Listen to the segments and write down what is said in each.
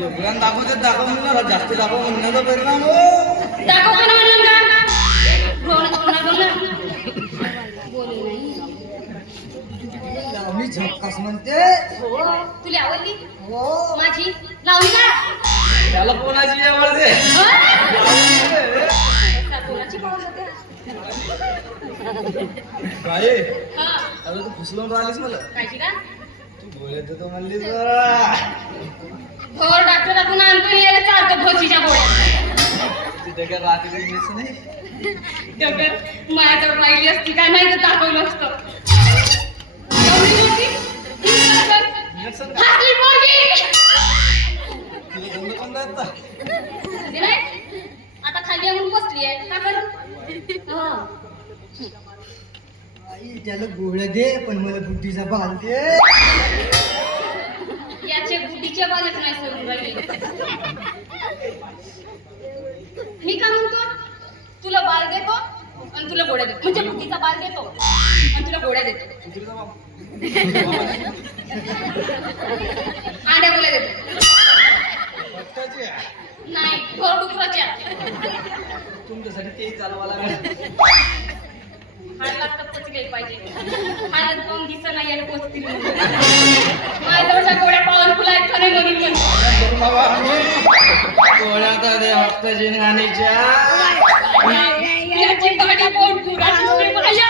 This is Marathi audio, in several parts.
योगदान दाखव म्हणलं जास्त दाखव म्हणण्याचा परिणाम हो. दाखवतो ना म्हणलं का बोलू नाही. मी झक्कास म्हणते. हो तुला आवडली हो माझी लावली का त्याला कोणाची आवडते कोणाची पाहून होते काय हा अरे तू फुसलून राहिलीस मला कायची का तू गोळ्या देतो म्हणलीस बरा भोर डॉक्टर आपण आणतो यायला चालतो भोजीच्या गोळ्या तिथे काय रात्री दिवस नाही डॉक्टर माझ्याजवळ राहिली असती काय नाही तर दाखवलं असतं निरसन हातली पोरगी तुला बंद पण जात म्हणजे नाही आता खाली येऊन बसली आहे का करू हा आई त्याला गोळ्या दे पण मला बुद्धीचा बाल दे याचे बुद्धीचे बालच नाही सोडून राहिले मी काय म्हणतो तुला बाल देतो आणि तुला गोळ्या देतो म्हणजे बुद्धीचा बाल देतो आणि तुला गोळ्या देतो कुत्रीचा बाप आंड्या गोळ्या देतो पट्ट्याची नाही घोडुकराच्या तुमच्यासाठी ते चालवा लागेल हाडला तपच गेली पाहिजे हाडत पाहून दिसत नाही याला पोचतील माझ्याजवळच्या गोळ्या पाहून तुला ऐकता नाही म्हणून म्हणतो बाबा गोळ्या तर दे हप्त्याची नानीच्या याची गाडी बोट गुराची माझ्या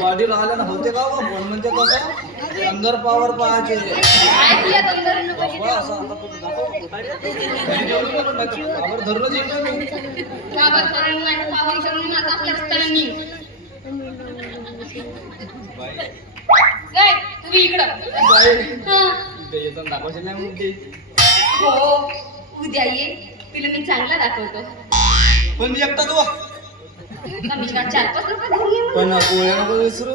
बॉडी राहिल्या ना होते का बा बोल म्हणजे कसं अंदर पावर पाहायचे ऐकल्या तंदर नको बाबा, असं आता तू दाखव. घरी जेवढं पण नाही तर पावर धरूनच येतो मी बाबा करून नाही पाहून करून आता आपल्या रस्त्याला निघ काय तुम्ही इकडं बाई, हा ते येताना दाखवशील नाही मग ते हो उद्या ये तुला मी चांगला दाखवतो पण मी एकटा तू मी का 4-5 रुपये घेऊन येऊ पण गोळ्या नको विसरू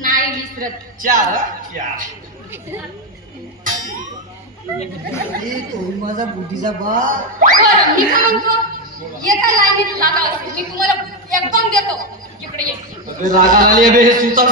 नाही विसरत 4 4 तो माझा बुद्धीचा बा बरं मी काय म्हणतो एका लाईनीत लागा मी तुम्हाला एकदम देतो इकडे ये रागा आली बे सुतार